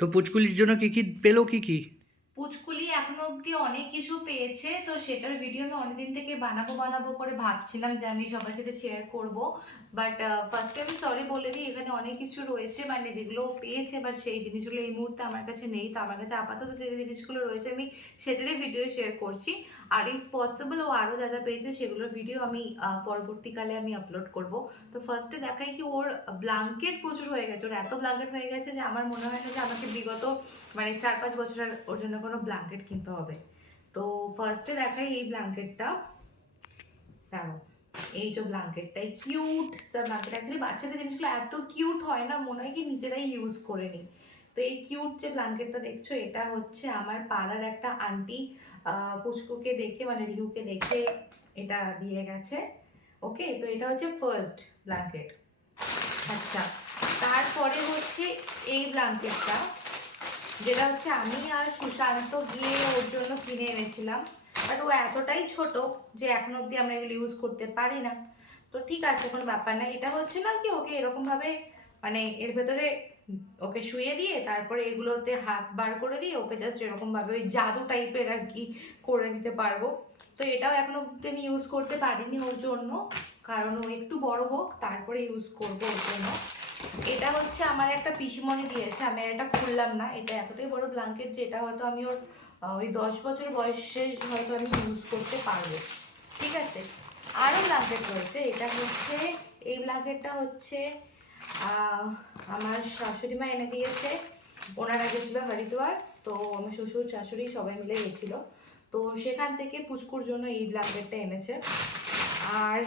তো পুচকুলির জন্য কি কি পেলো কি কি? পুচকুলি এখনো অব্দি অনেক কিছু পেয়েছে, তো সেটার ভিডিও আমি অনেকদিন থেকে বানাবো বানাবো করে ভাবছিলাম যে আমি সবার সাথে শেয়ার করব। বাট ফার্স্টে আমি সরি বলে দিই, এখানে অনেক কিছু রয়েছে মানে যেগুলো ও পেয়েছে, বাট সেই জিনিসগুলো এই মুহূর্তে আমার কাছে নেই। তো আমার কাছে আপাতত যে জিনিসগুলো রয়েছে আমি সেটারই ভিডিও শেয়ার করছি। আর ইফ পসিবল ও আরও যা যা পেয়েছে সেগুলোর ভিডিও আমি পরবর্তীকালে আমি আপলোড করব। তো ফার্স্টে দেখাই কি ওর ব্ল্যাঙ্কেট প্রচুর হয়ে গেছে, ওর এত ব্ল্যাঙ্কেট হয়ে গেছে যে আমার মনে হয় না যে আমাকে বিগত মানে 4-5 বছর আর ওর জন্য কোনো ব্ল্যাঙ্কেট কিনতে হবে। তো ফার্স্টে দেখাই এই ব্ল্যাঙ্কেটটা। দাঁড়াও, এই যে ব্ল্যাঙ্কেটটাই কিউট সা ব্ল্যাঙ্কেট, অ্যাকচুয়ালি বাচ্চাদের জিনিসগুলো এত কিউট হয় না, মনে হয় কি নিজেরাই ইউজ করে নিই। তো এই কিউট যে ব্ল্যাঙ্কেটটা দেখছো, এটা হচ্ছে আমার পাড়ার একটা আন্টি পুচকুকে দেখে মানে রিহুকে দেখে এটা দিয়ে গেছে। ওকে, তো এটা হচ্ছে ফার্স্ট ব্ল্যাঙ্কেট। আচ্ছা, তারপরে হচ্ছে এই ব্ল্যাঙ্কেটটা, যেটা হচ্ছে আমি আর সুশান্ত গিয়ে ওর জন্য কিনে এনেছিলাম। বাট ও এতটাই ছোট যে এখন অবধি আমরা এগুলো ইউজ করতে পারি না। তো ঠিক আছে, কোনো ব্যাপার না। এটা হচ্ছে না কি ওকে এরকম ভাবে মানে এর ভেতরে ওকে শুয়ে দিয়ে তারপরে এগুলোতে হাত বার করে দিয়ে ওকে জাস্ট এরকম ভাবে ওই জাদু টাইপের আর কি করে দিতে পারবো। তো এটাও এখন অবধি আমি ইউজ করতে পারিনি ওর জন্য, কারণ ও একটু বড় হোক তারপরে ইউজ করবো ওর জন্য। এটা হচ্ছে আমার একটা পিসিমণি দিয়েছে, আমি আর এটা খুললাম না। এটা এতটাই বড় ব্ল্যাঙ্কেট যে এটা হয়তো আমি ওর ওই 10 বছর বয়সে হয়তো আমি ইউজ করতে পারবো। ঠিক আছে, আরও ব্ল্যাঙ্কেট রয়েছে। এটা হচ্ছে এই ব্ল্যাঙ্কেটটা হচ্ছে আমার শাশুড়ি মা এনে দিয়েছে। ওনারা গেছিল হরিদ্বার, তো আমার শ্বশুর শাশুড়ি সবাই মিলে গেছিলো, তো সেখান থেকে পুচকুর জন্য এই ব্ল্যাঙ্কেটটা এনেছে। আর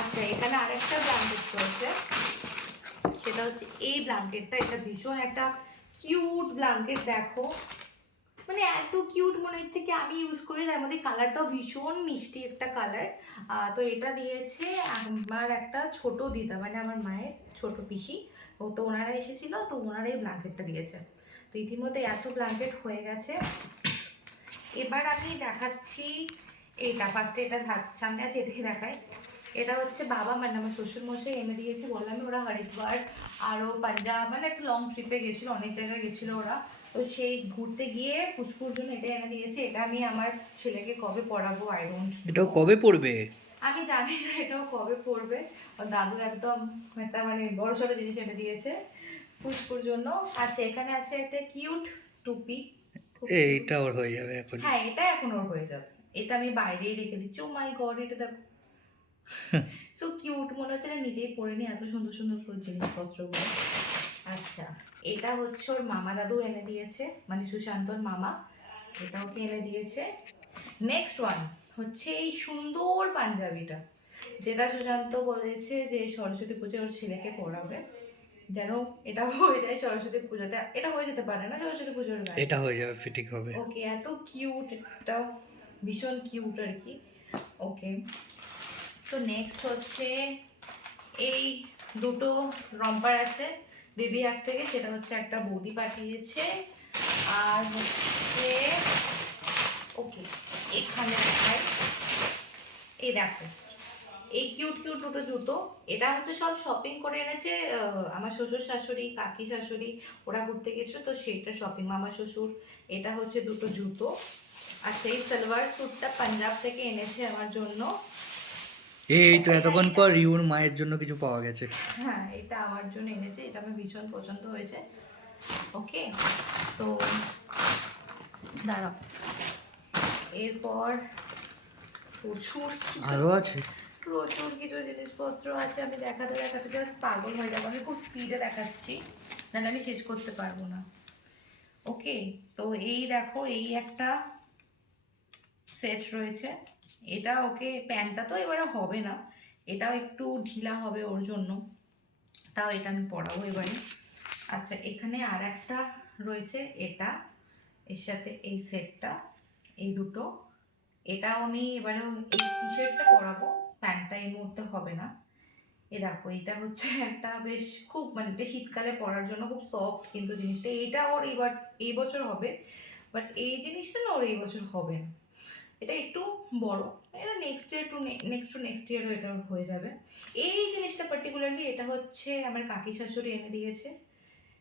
আচ্ছা, এখানে আরেকটা ব্ল্যাঙ্কেট রয়েছে, সেটা হচ্ছে এই ব্ল্যাঙ্কেটটা। এটা ভীষণ একটা কিউট ব্ল্যাঙ্কেট, দেখো মানে এত কিউট মনে হচ্ছে কি আমি ইউজ করি। তার মধ্যে কালারটাও ভীষণ মিষ্টি একটা কালার। তো এটা দিয়েছে আমার একটা ছোট দিদা, মানে আমার মায়ের ছোট পিসি। ও তো ওনারা এসেছিল, তো ওনারা এই ব্ল্যাঙ্কেটটা দিয়েছে। তো ইতিমধ্যে এত ব্ল্যাঙ্কেট হয়ে গেছে। এবার আমি দেখাচ্ছি এইটা। ফার্স্টে এটা সামনে আছে, এটাকে দেখাই। এটা হচ্ছে বাবা মানে আমার শ্বশুর মশাই এনে দিয়েছে। বললাম ওরা হরিদ্বার আরও পাঞ্জাব মানে একটা লং ট্রিপে গেছিলো, অনেক জায়গায় গেছিলো ওরা। তো সেই ঘুরতে গিয়ে পুচকুর জন্য এটা এনে দিয়েছে। এটা আমি আমার ছেলেকে কবে পড়াবো আই ডোন্ট এটাও নো। কবে পড়বে? আমি জানি না এটাও কবে পড়বে। ওর দাদু একদম একটা মানে বড় সড়ো জিনিস এনে দিয়েছে পুচকুর জন্য। আচ্ছা, এখানে আছে একটা কিউট টুপি, খুব কিউট। এইটা ওর হয়ে যাবে এখনই। হ্যাঁ, এটা এখন ওর হয়ে যাবে। এটা আমি বাইরেই রেখে দিচ্ছি। ও মাই গড, এটা দেখো সো কিউট, মনে হচ্ছে না নিজেই পরে নি, এত সুন্দর সুন্দর জিনিসপত্রগুলো। আচ্ছা, এটা হচ্ছে ওর মামা দাদু এনে দিয়েছে, মানে সুশান্তর মামা, এটা ওকে এনে দিয়েছে। নেক্সট ওয়ান হচ্ছে এই সুন্দর পাঞ্জাবিটা, যেটা সুশান্ত বলেছে যে সরস্বতী পুজোয় ওর ছেলেকে পরাবে, যেন এটা হয়ে যায় সরস্বতী পুজোতে। এটা হয়ে যেতে পারে না সরস্বতী পুজোর গায়ে। এটা হয়ে যাবে, ফিটিং হবে। ওকে, এত কিউট, এটা ভীষণ কিউট আর কি। ওকে, তো নেক্সট হচ্ছে এই দুটো রম্পার আছে বেবি হাগ থেকে, সেটা হচ্ছে একটা বৌদি পাঠিয়েছে। আর হচ্ছে ওকে, এখানে দেখাই, এই দেখো এই কিউট কিউট দুটো জুতো। এটা হচ্ছে সব শপিং করে এনেছে আমার শ্বশুর শাশুড়ি কাকি শাশুড়ি, ওরা ঘুরতে গেছিল তো সেটা শপিং। মামা শ্বশুর, এটা হচ্ছে দুটো জুতো। আর সেই সালোয়ার স্যুটটা পাঞ্জাব থেকে এনেছে আমার জন্য। এই তো এটা এতক্ষণ এটা পর রিউর মায়ের জন্য কিছু পাওয়া গেছে। হ্যাঁ, এটা আমার জন্য এনেছে, এটা আমার ভীষণ পছন্দ হয়েছে। ওকে, তো দাঁড়াও, এরপর প্রচুর কিছু আরো আছে? প্রচুর কিছু জিনিসপত্র আছে। আমি দেখাতে দেখাতে জাস্ট পাগল হয়ে যাবো। আমি খুব স্পিডে দেখাচ্ছি, নাহলে আমি শেষ করতে পারবো না। ওকে, তো এই দেখো এই একটা সেট রয়েছে। এটা ওকে প্যান্টটা তো এবারে হবে না, এটাও একটু ঢিলা হবে ওর জন্য, তাও এটা আমি পরাবো এবারে। আচ্ছা, এখানে আর একটা রয়েছে, এটা এর সাথে এই সেটটা, এই দুটো। এটাও আমি এবারে এই টি শার্টটা পরাবো, প্যান্টটা এই মুহূর্তে হবে না। এ দেখো, এটা হচ্ছে একটা বেশ খুব মানে এটা শীতকালে পরার জন্য খুব সফট কিন্তু জিনিসটা। এইটা ওর এবার এই বছর হবে, বাট এই জিনিসটা না ওর এই বছর হবে না। এটা একটু বড়, এটা নেক্সট ইয়ারও এটা হয়ে যাবে। এই জিনিসটা পার্টিকুলারলি এটা হচ্ছে আমার কাকি শাশুড়ি এনে দিয়েছে।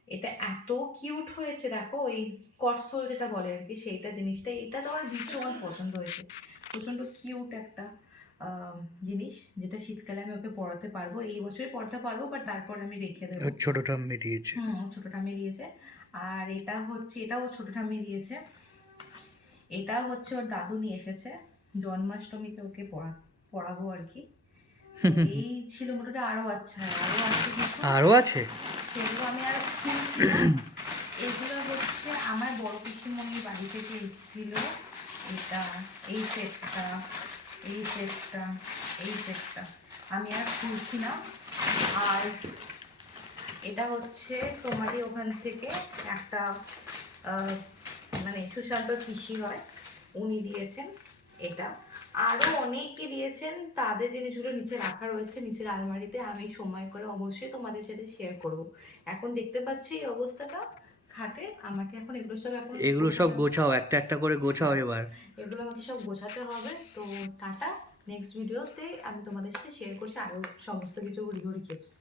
এটা এত কিউট হয়েছে দেখো, ওই কটসোল যেটা বলে আর কি, সেইটা জিনিসটা, এটা তো আমার ভীষণ পছন্দ হয়েছে। প্রচণ্ড কিউট একটা জিনিস, যেটা শীতকালে আমি ওকে পরাতে পারবো, এই বছরই পরাতে পারবো, বাট তারপর আমি রেখে দেবো। ওর ছোট ঠাম্মি দিয়েছে। ছোট ঠাম্মি দিয়েছে। আর এটা হচ্ছে, এটাও ছোট ঠাম্মি দিয়েছে। এটা হচ্ছে ওর দাদু নিয়ে এসেছে, জন্মাষ্টমীতে ওকে পড়াবো আর কি। এই ছিল মোটামুটি, আরো আছে কিছু, আরও আছে? সেগুলো আমি আর খুলছি না। এগুলো হচ্ছে আমার বড় পিসিমণির বাড়ি থেকে এসেছিল। এটা, এই সেটটা, এই সেটটা, এই সেটটা আমি আর খুলছি না। আর এটা হচ্ছে তোমারই ওখান থেকে একটা মানে সুশান্ত পিসি হয়, উনি দিয়েছেন এটা। আরও অনেকে দিয়েছেন, তাদের জিনিসগুলো নিচে রাখা রয়েছে নিচের আলমারিতে, আমি সময় করে অবশ্যই তোমাদের সাথে শেয়ার করব। এখন দেখতে পাচ্ছি এই অবস্থাটা খাটে, আমাকে এখন এগুলো সব গোছাও, একটা একটা করে গোছাও এবার। এগুলো আমাকে সব গোছাতে হবে। তো টাটা, নেক্সট ভিডিওতে আমি তোমাদের সাথে শেয়ার করছি আরও সমস্ত কিছু ঘুরি ঘুরি টিপস।